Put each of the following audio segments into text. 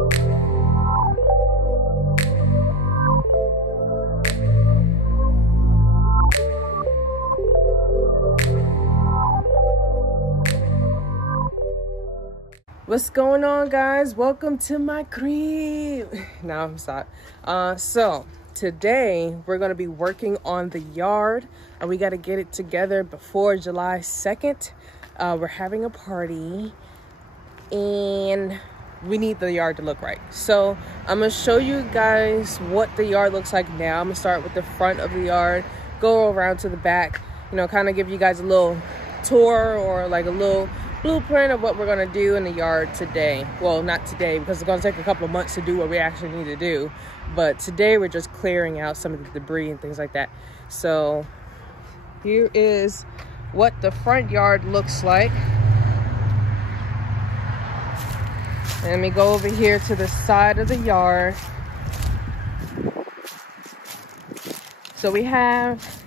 What's going on, guys? Welcome to my crib. No, I'm sorry. So today we're going to be working on the yard. We got to get it together before July 2nd. We're having a party and we need the yard to look right. So I'm going to show you guys what the yard looks like now. I'm going to start with the front of the yard, go around to the back, you know, kind of give you guys a little tour or like a little blueprint of what we're going to do in the yard today. Well, not today, because it's going to take a couple of months to do what we actually need to do, but today we're just clearing out some of the debris and things like that. So here is what the front yard looks like. Let me go over here to the side of the yard. So we have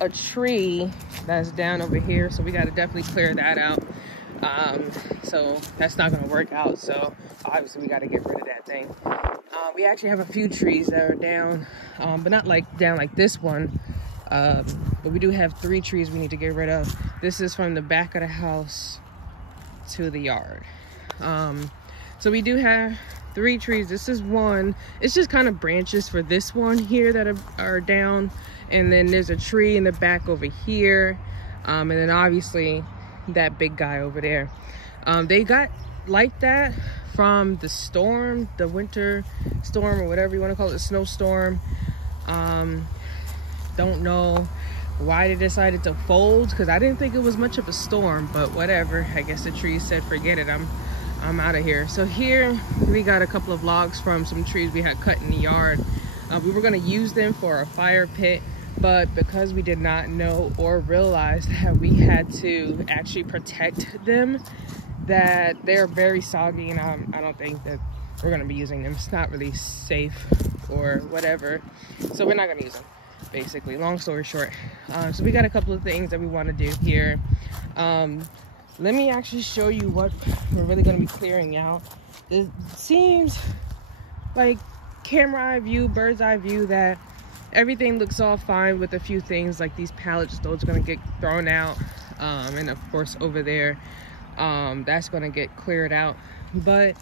a tree that's down over here, so we got to definitely clear that out. So that's not going to work out, so obviously we got to get rid of that thing. We actually have a few trees that are down, but not like down like this one, but we do have 3 trees we need to get rid of. This is from the back of the house to the yard. So we do have 3 trees. This is one. It's just kind of branches for this one here that are down, and then there's a tree in the back over here, and then obviously that big guy over there. They got like that from the storm, the winter storm, or whatever you want to call it, the snowstorm. Don't know why they decided to fold, because I didn't think it was much of a storm, but whatever. I guess the trees said forget it, I'm out of here. So here we got a couple of logs from some trees we had cut in the yard. We were going to use them for a fire pit, but because we did not know or realize that we had to actually protect them, that they're very soggy, and I don't think that we're going to be using them. It's not really safe or whatever, so we're not going to use them, basically. Long story short, so we got a couple of things that we want to do here. Let me actually show you what we're really going to be clearing out. It seems like camera eye view, bird's eye view, that everything looks all fine with a few things, like these pallets, those are going to get thrown out, and of course over there, that's going to get cleared out. But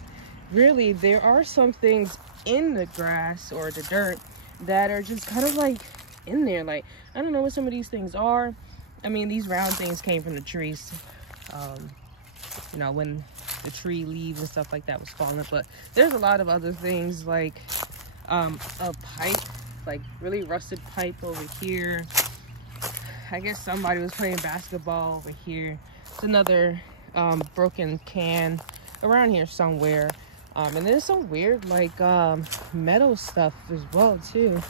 really there are some things in the grass or the dirt that are just kind of like in there. Like, I don't know what some of these things are. I mean, these round things came from the trees, you know, when the tree leaves and stuff like that was falling. But there's a lot of other things, like a pipe, like really rusted pipe over here. I guess somebody was playing basketball over here. It's another broken can around here somewhere. And there's some weird like metal stuff as well too,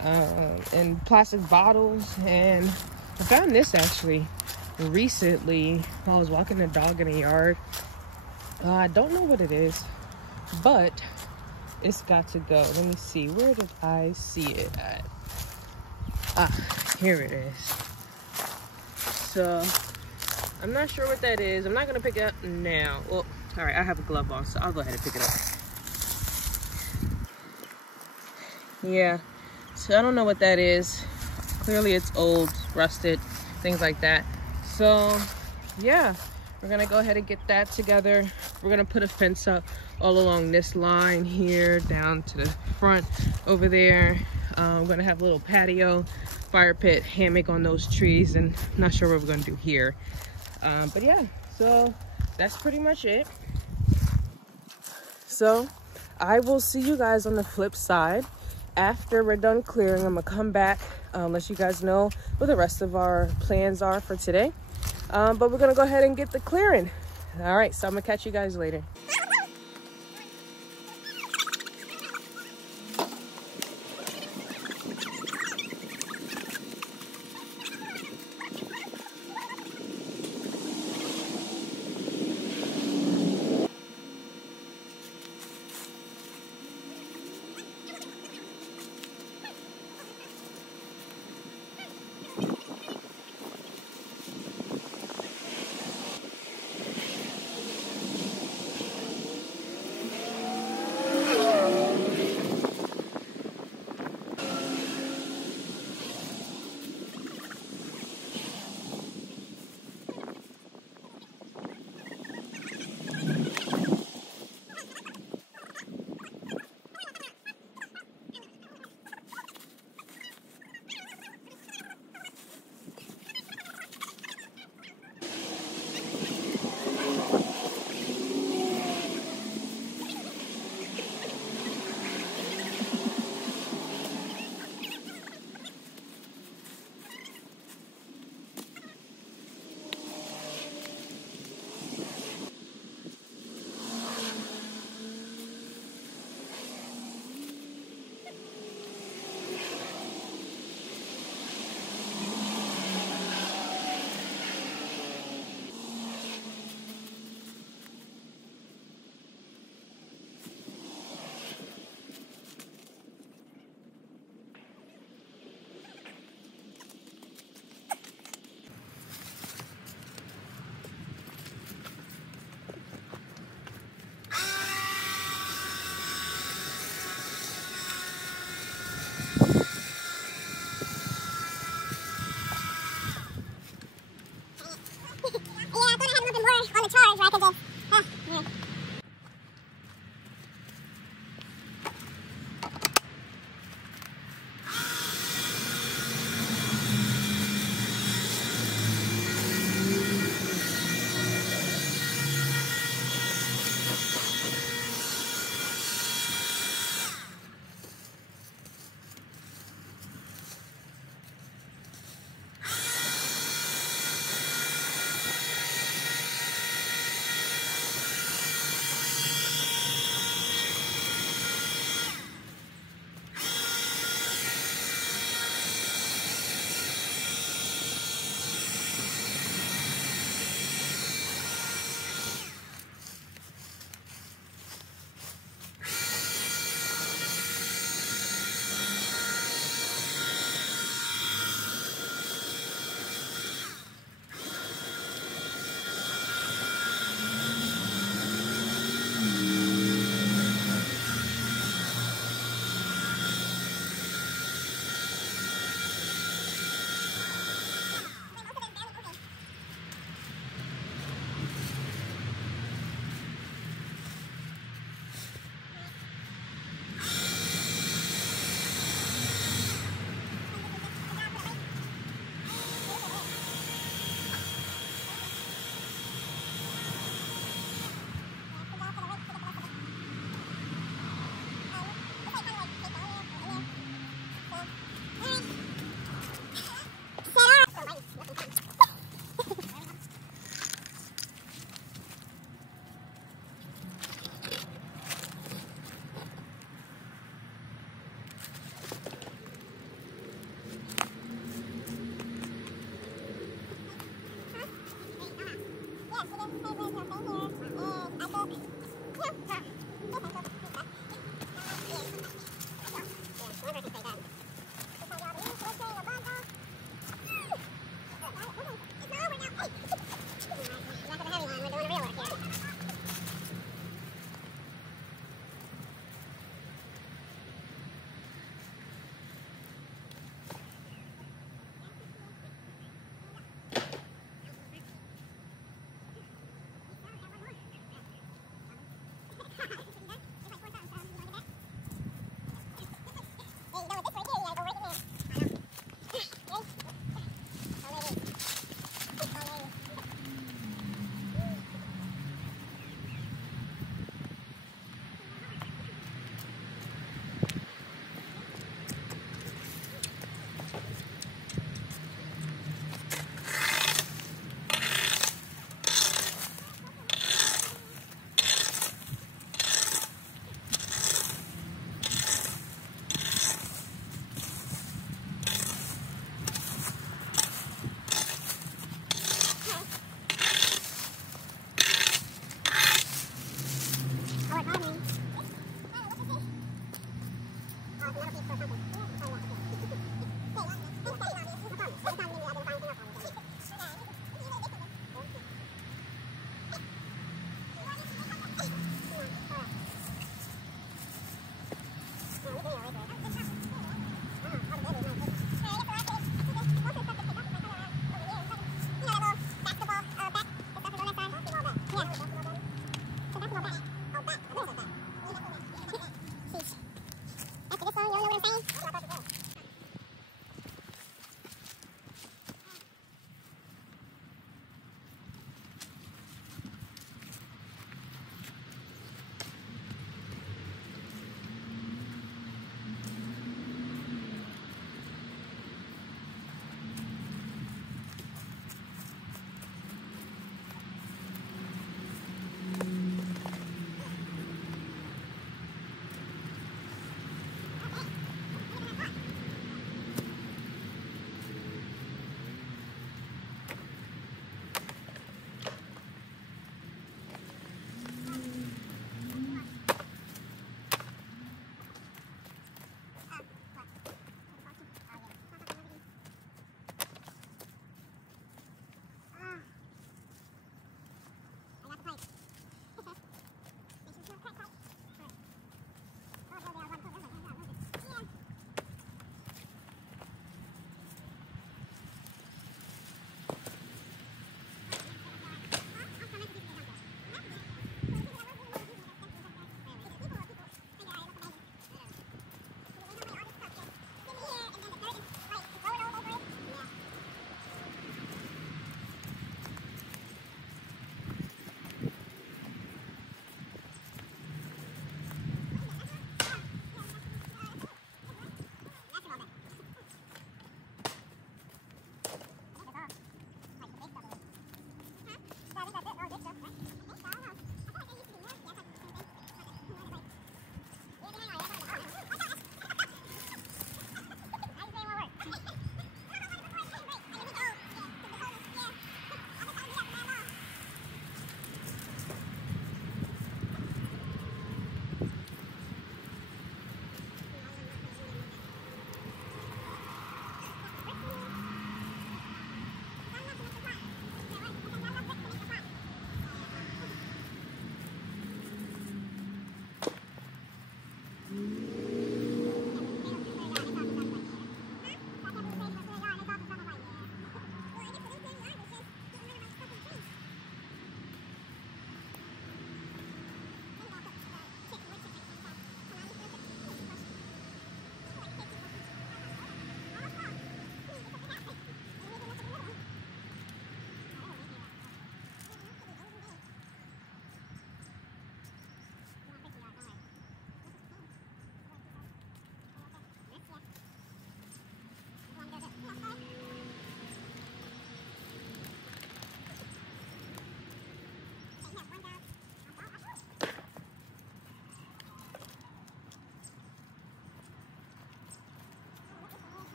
and plastic bottles. And I found this actually recently while I was walking the dog in the yard. I don't know what it is, but it's got to go. Let me see, where did I see it at? Ah, here it is. So I'm not sure what that is. I'm not gonna pick it up now. Well, all right, I have a glove on, so I'll go ahead and pick it up. Yeah, so I don't know what that is. Clearly it's old, rusted, things like that. So yeah, we're gonna go ahead and get that together. We're gonna put a fence up all along this line here down to the front over there. I'm gonna have a little patio, fire pit, hammock on those trees, and I'm not sure what we're gonna do here. But yeah, so that's pretty much it. So I will see you guys on the flip side. After we're done clearing, I'm gonna come back, let you guys know what the rest of our plans are for today. But we're gonna go ahead and get the clearing. All right, so I'm gonna catch you guys later.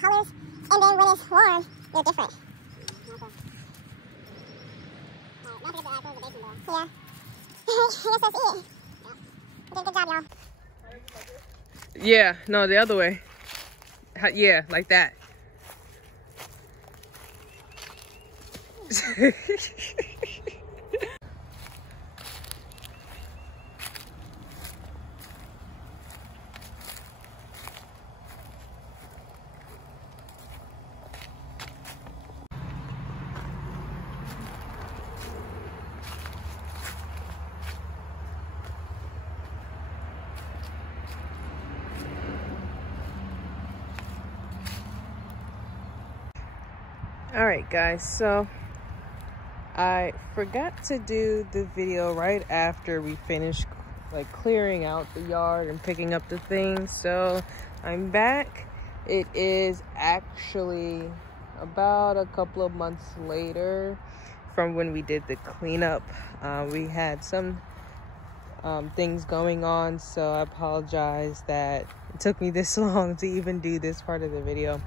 colors, and then when it's warm, they're different. Yeah. I guess that's it. Yeah. Good job, y'all. Yeah, no, the other way. Yeah, like that. All right, guys, so I forgot to do the video right after we finished like clearing out the yard and picking up the things. So I'm back. It is actually about a couple of months later from when we did the cleanup. We had some things going on, so I apologize that it took me this long to even do this part of the video.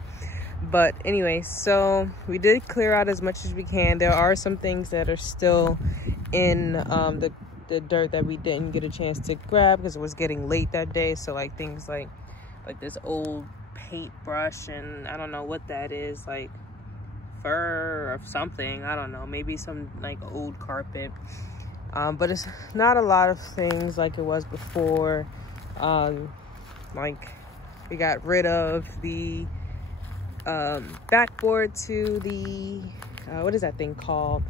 But anyway, so we did clear out as much as we can. There are some things that are still in the dirt that we didn't get a chance to grab because it was getting late that day. So like things like this old paintbrush, and I don't know what that is, like fur or something, I don't know, maybe some like old carpet. But it's not a lot of things like it was before. Like we got rid of the backboard to the what is that thing called,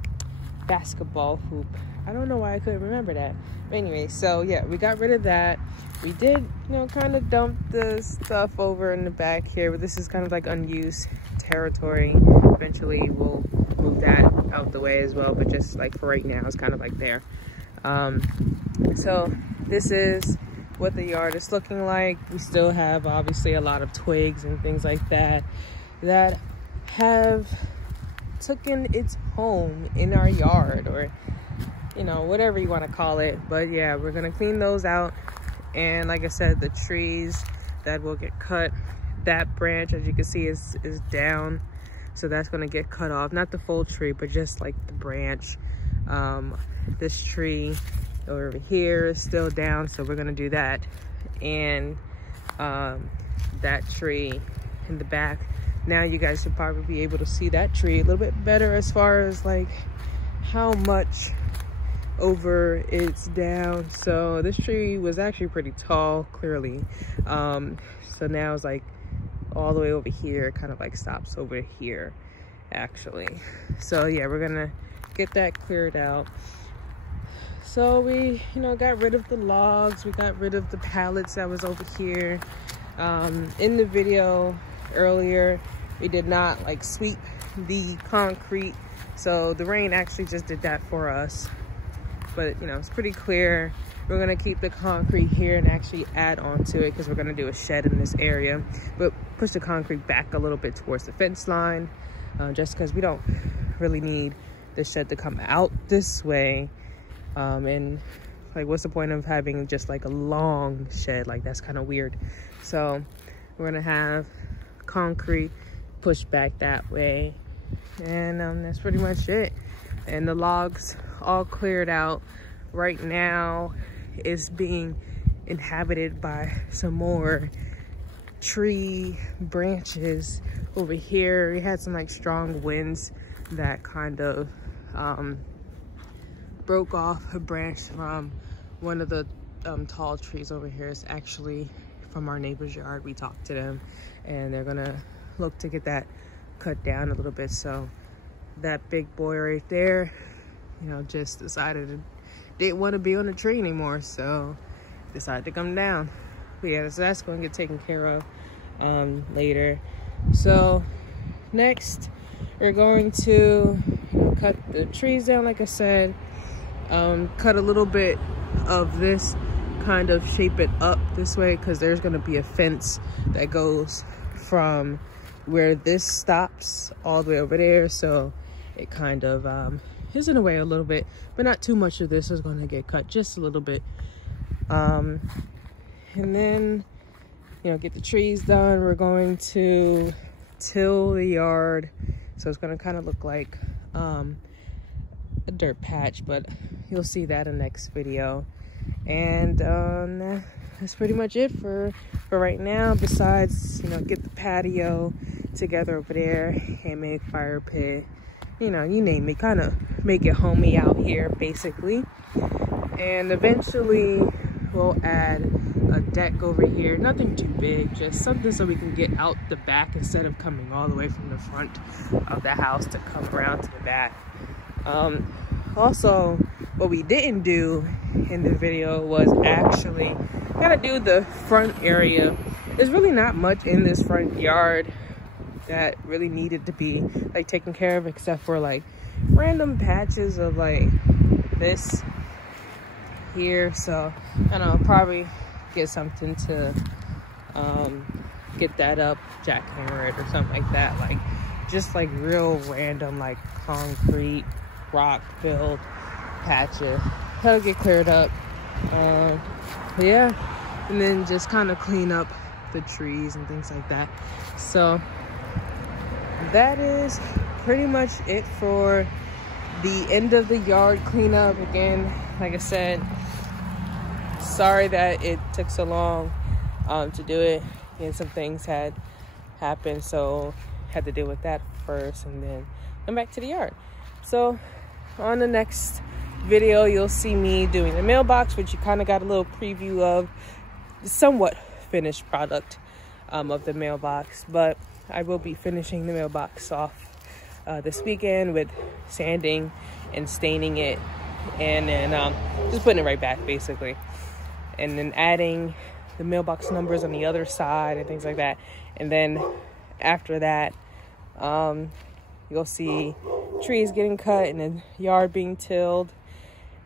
basketball hoop. I don't know why I couldn't remember that, but anyway, so yeah, we got rid of that. We did, you know, kind of dump the stuff over in the back here, but this is kind of like unused territory. Eventually we'll move that out the way as well, but just like for right now it's kind of like there. So this is what the yard is looking like. We still have obviously a lot of twigs and things like that that have taken its home in our yard, or you know, whatever you want to call it. But yeah, we're gonna clean those out. And like I said, the trees that will get cut, that branch, as you can see, is down, so that's gonna get cut off. Not the full tree, but just like the branch. This tree over here is still down, so we're gonna do that. And that tree in the back, now you guys should probably be able to see that tree a little bit better as far as like how much over it's down. So this tree was actually pretty tall, clearly. So now it's like all the way over here, kind of like stops over here actually. So yeah, we're gonna get that cleared out. So we, you know, got rid of the logs, we got rid of the pallets that was over here. In the video earlier, we did not like sweep the concrete, so the rain actually just did that for us. But you know, it's pretty clear. We're gonna keep the concrete here and actually add on to it because we're gonna do a shed in this area, but push the concrete back a little bit towards the fence line, just because we don't really need the shed to come out this way. And like, what's the point of having just like a long shed? Like, that's kind of weird. So we're gonna have concrete pushed back that way, and that's pretty much it. And the logs all cleared out. Right now it's being inhabited by some more tree branches over here. We had some like strong winds that kind of broke off a branch from one of the tall trees over here. It's actually from our neighbor's yard. We talked to them and they're gonna look to get that cut down a little bit. So that big boy right there, you know, just decided it didn't want to be on the tree anymore, so decided to come down. But yeah, so that's going to get taken care of later. So next we're going to cut the trees down, like I said. Cut a little bit of this, kind of shape it up this way, because there's going to be a fence that goes from where this stops all the way over there. So it kind of is in a way a little bit, but not too much of this is going to get cut, just a little bit. And then, you know, get the trees done. We're going to till the yard, so it's gonna kind of look like a dirt patch, but you'll see that in the next video. And that's pretty much it for right now, besides, you know, get the patio together over there, hammock, fire pit, you know, you name it, kind of make it homey out here basically. And eventually we'll add a deck over here, nothing too big, just something so we can get out the back instead of coming all the way from the front of the house to come around to the back. Also, what we didn't do in the video was actually gotta do the front area. There's really not much in this front yard that really needed to be like taken care of, except for like random patches of like this here. So I don't know, probably get something to get that up, jackhammer it or something like that, like just like real random like concrete rock filled patches. That'll get cleared up. Yeah, and then just kind of clean up the trees and things like that. So that is pretty much it for the end of the yard cleanup. Again, like I said, sorry that it took so long to do it, and some things had happened, so had to deal with that first and then come back to the yard. So on the next video you'll see me doing the mailbox, which you kind of got a little preview of the somewhat finished product of the mailbox, but I will be finishing the mailbox off this weekend with sanding and staining it, and then just putting it right back basically, and then adding the mailbox numbers on the other side and things like that. And then after that you'll see trees getting cut and the yard being tilled,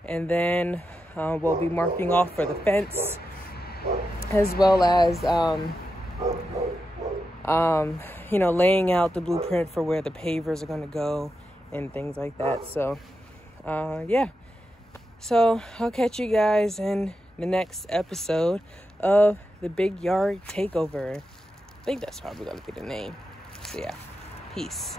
and then we'll be marking off for the fence, as well as you know, laying out the blueprint for where the pavers are going to go and things like that. So yeah, so I'll catch you guys in the next episode of the Big Yard Takeover. I think that's probably going to be the name. So yeah, peace.